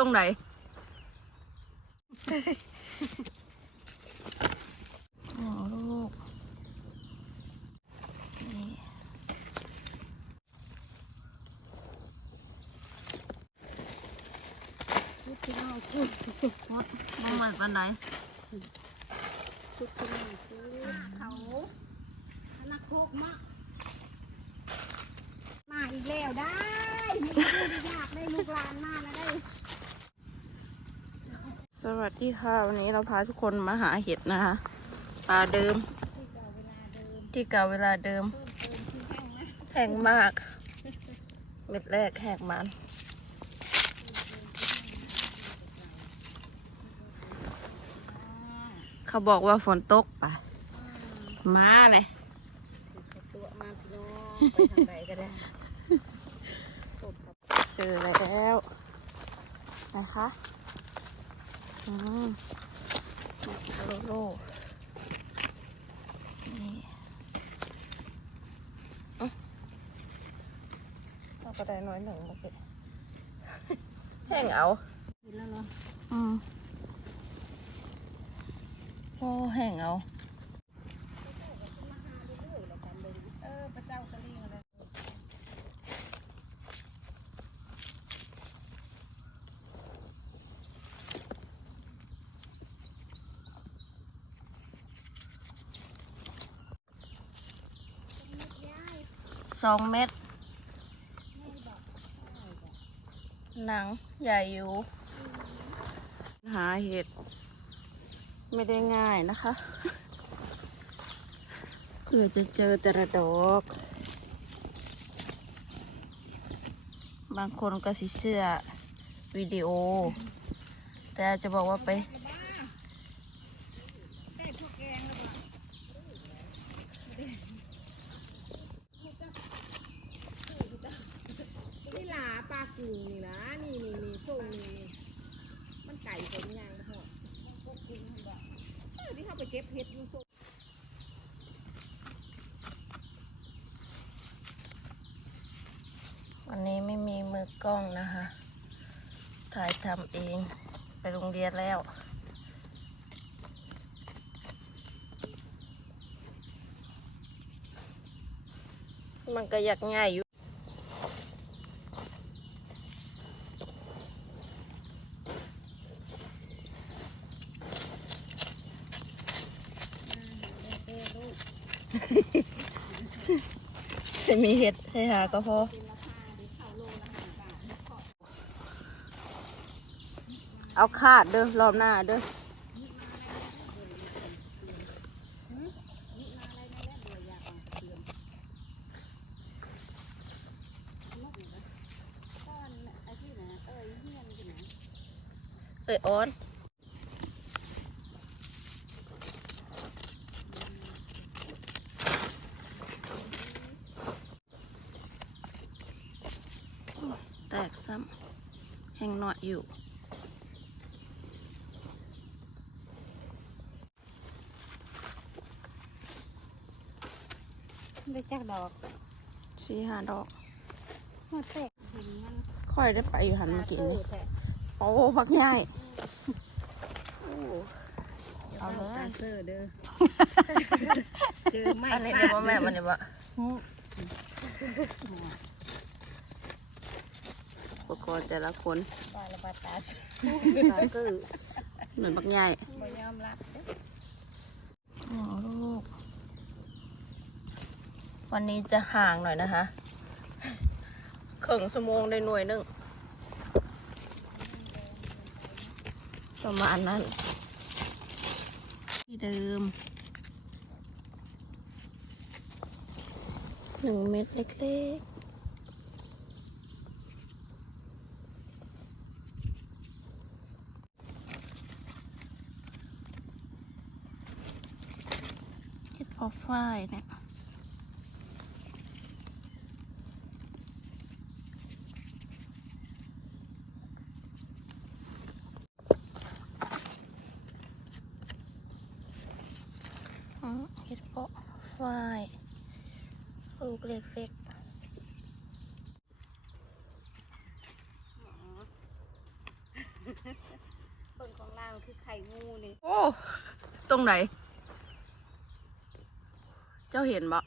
ตรงไหนโอ้ลูกนี่มันเหมือนปันไหนเขานักโคกมะมาอีกแล้วได้มีคนอยากได้ลูกหลานมา สวัสดีค่ะ วันนี้เราพาทุกคนมาหาเห็ดนะคะป่าเดิม ที่เก่าเวลาเดิมแห้งมาก เม็ดแรกแหกมันเขาบอกว่าฝนตกปะมาเนี่ยตัวมาพี่น้องไปทางใดก็ได้เจอแล้วนะคะ อืมโลโลนี่เอ้าเราก็ได้น้อยหนึ่งโอเคแห้งเอาเห็นแล้วเหรออืมโอ้แห้งเอา เออพระเจ้ากะลีเลย สองเม็ดหนังใหญ่อยู่หาเห็ด ไม่ได้ง่ายนะคะเพื่อจะเจอแต่ละดอก บางคนก็สิเชื่อวิดีโอ แต่จะบอกว่าไป ได้พวกแกงแล้วบ่นี่หลาปลากูนี่นะนี่นี่นี่ส่งนี่นี่มันไก่ ผมยางนะพ่อพวกกูมันบ่เออที่เขาไปเก็บเห็ดอยู่ส่งวันนี้ไม่มีมือกล้องนะคะ ถ่ายทำเองไปโรงเรียนแล้วมันก็อยากง่ายอยู่ จะมีเห็ดให้หาก็พอเอาคาดเด้อรอบหน้าเด้อเอ้ยออน แตกซ้ำแห้งหน่อยอยู่ได้จักดอกสี่ห้าดอกหัวแตกเห็นมันค่อยได้ไปอยู่หันเมื่อกี้นี่แตกโอ้พักใหญ่เอาเลยเซอร์เด้อเจอไม่อันนี้เดี๋ยวว่าแม่มันเดี๋ยวว่าอุ ปกรณ์แต่ละคนปลาละบาตาก็เหมือนพักใหญ่ไม่ยอมรับเด้ออ๋อลูก วันนี้จะห่างหน่อยนะคะครึ่งชั่วโมงได้หน่วยหนึ่งประมาณนั้น ที่เดิมหนึ่งเม็ดเล็กๆเห็ดพ อฝ้ายเนี่ยอืมเห็ดเพาะฝ้ายลูกเล็กๆเบิ่งของล่างคือไข่งูนี่ โอ้ ตรงไหน เจ้าเห็นบ่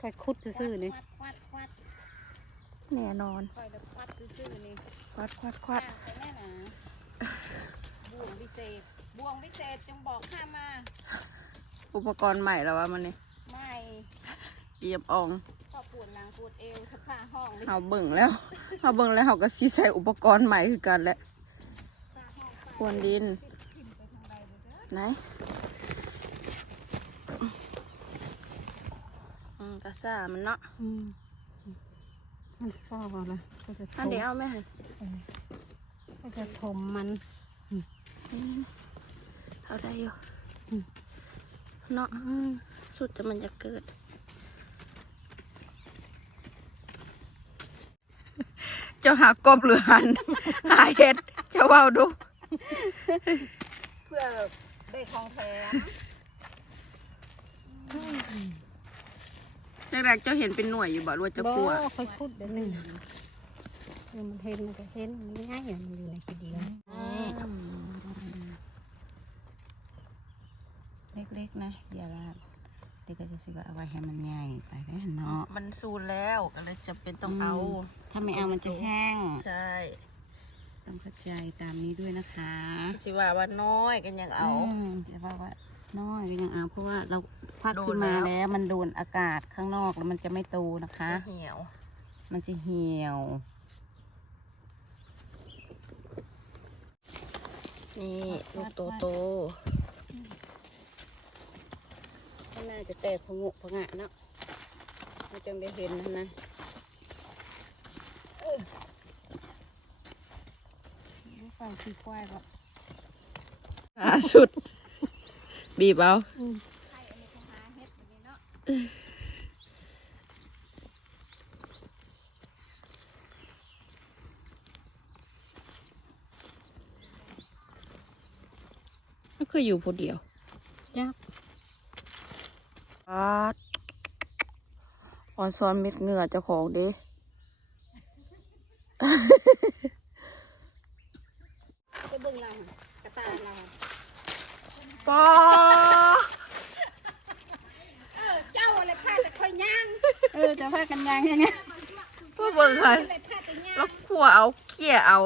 ค่อยคุดซื่อๆนี่ควัดควัดควัดแน่นอนคอยแบบควัดซื่อๆนี่ควัดควัดควัดข้ามไปแน่นะบ่วงพิเศษบ่วงพิเศษจงบอกข้ามา อุปกรณ์ใหม่แล้ววะมันนี่ไม่เอียบอองก็ปวดหลังปวดเอวถ้าผ้าห้องเลยเฮาเบิ่งแล้วเฮาเบิ่งแล้วเฮาก็สิใส่อุปกรณ์ใหม่คือกันแหละผ้าห้องไปพรวนดินทิ่มไปทางใดเลยเด้อไหน อืมก ระซ่ามันเนาะอืมมันฟอกละก็จะทอันมเดี๋ยวเอาไหมให้ก็จะทมมันอืมเอาได้อยู่อืมเนาะอืมสุดจะมันจะเกิดเจ้าหากบหรือหันหาเห็ดเจ้าเว่าดู เพื่อได้ของแถม แรกๆเจ้าเห็นเป็นหน่วยอยู่บ่หรือว่าเจะกลัวบ่ค่อยคุดเดี๋ยวนี้เออมันเห็นมันก็เห็นมันง่ายอย่างมันอยู่ในทีเดียวเล็กๆนะอย่าลาดเด็กก็จะสิว่าเอาไว้ให้มันง่ายไปได้เนาะมันซูนแล้วก็เลยจะเป็นต้องเอา ถ้าไม่เอามันจะแห้ง ใช่ต้องเข้าใจตามนี้ด้วยนะคะสิว่าว่าน้อยกันยังเอามแต่ว่าว่า น้อยก็ยังเอาเพราะว่าเราพัดโดนขึ้นมาแล้ว แล้ว มันโดนอากาศข้างนอกแล้วมันจะไม่โตนะคะจะเหี่ยว มันจะเหี่ยว นี่ลูกโตโตข้างหน้าจะแตกผงกผงะเนาะมันจึงได้เห็นนะเออฟังคือควายก็ๆอ่าสุด บีบเอาก็คืออยู่ผู้เดียวจักปาดออนซ้อนเม็ดเหงื่อเจ้าของเดิ จะเบิ่งเราหั่นกระตายเราหั่น ปา เออเจ้าอะไรพาแต่คอยย่าง เออจะพากันยางแค่เนี้ยพ่อเบิ่งค่ะอะไรพาแต่ย่างแล้วขัวเอาเขี่ยเอา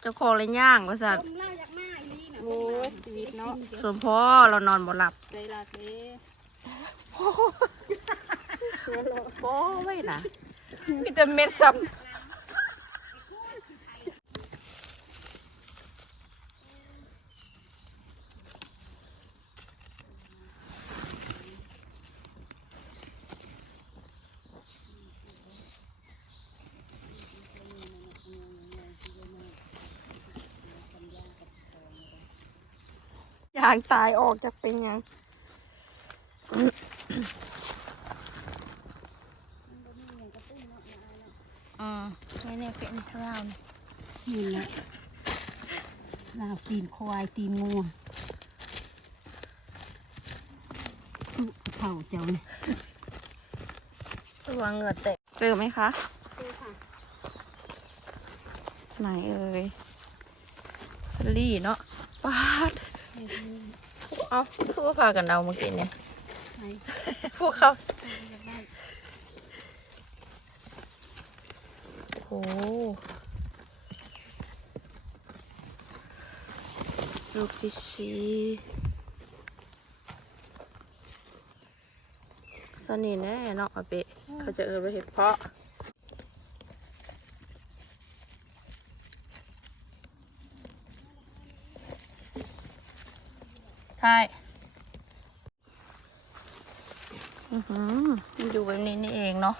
เจ้าของเลยย่างว่าสัตลว์มเล่าอยากมาอีลีน่ะโอ้ยชีวิตเนาะส่วนพ่อเรานอนบ่หลับใจรักเด้โอ้ไม่นะมีแต่เม็ดซ้ำ ยางตายออกจากเป็นหยังอืมนี่เนี่ยเป็นข้าวนี่นี่แหละลาวตีนควายตีนงูอุ๊ยเข่าเจ้าเนี่ยตัวเหงื่อแตกเจอไหมคะเจอค่ะไหนเอ่ยสลี่เนาะปาด เอาคือว่าพากันเอาเมื่อกี้เนี่ยไหนพวกเขาอยากได้โอ้ลูกที่สี่สนี่แน่เนาะอาเปะเขาจะเออไปเห็ดเพาะ ใช่อือหือมันอยู่แบบนี้นี่เองเนาะ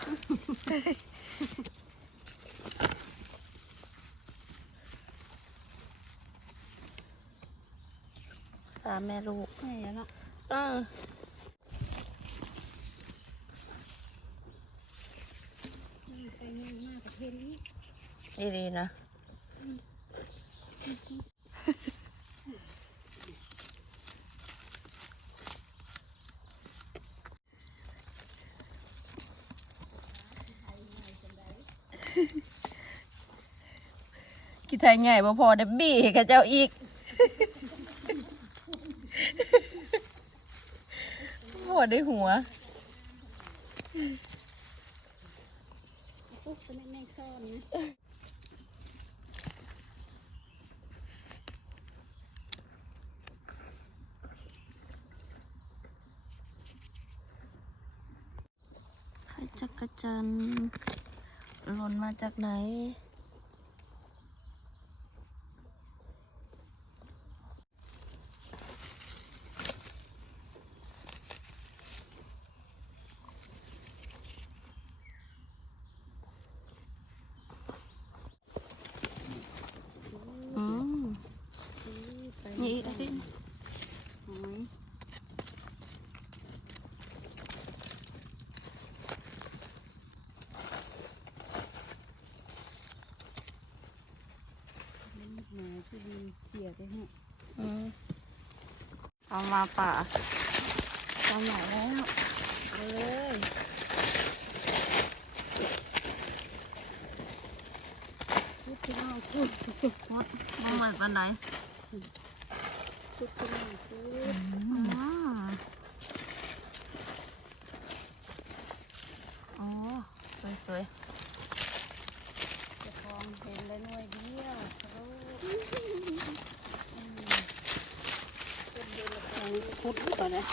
สามแม่ลูกแม่เนาะเออไปเงินมากกับเพนนี่ดีดีๆนะ กี่ไทยใหญ่บ่พอเดบบี้กับเจ้าอีกพอได้หัวปุ๊บเป็นแม่ซ่อนนะจักรจันทร์ หล่นมาจากไหน อืมนี่อีกอาทิตย์ หอย หมาที่ดีเขี่ยไปให้ อืม เอามาป่าเอาใหม่แล้วเอาเลยพุดที่น้องพุดพุดพุดมันเหมือนปันไหนพุดที่น้องพุดอ๋อสวยจะคองเห็นได้หน่วยเดียวรู้ พุดก่อนนะ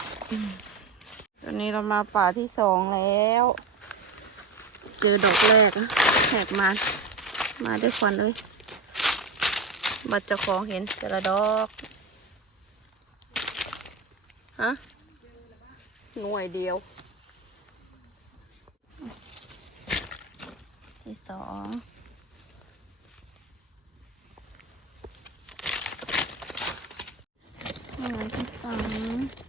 ตอนนี้เรามาป่าที่สองแล้ว เจอดอกแรกนะแหกมา มาด้วยควันเลยบัดจ้าของเห็นแต่ละดอกฮะหน่วยเดียว ที่สองหน่วยที่ สาม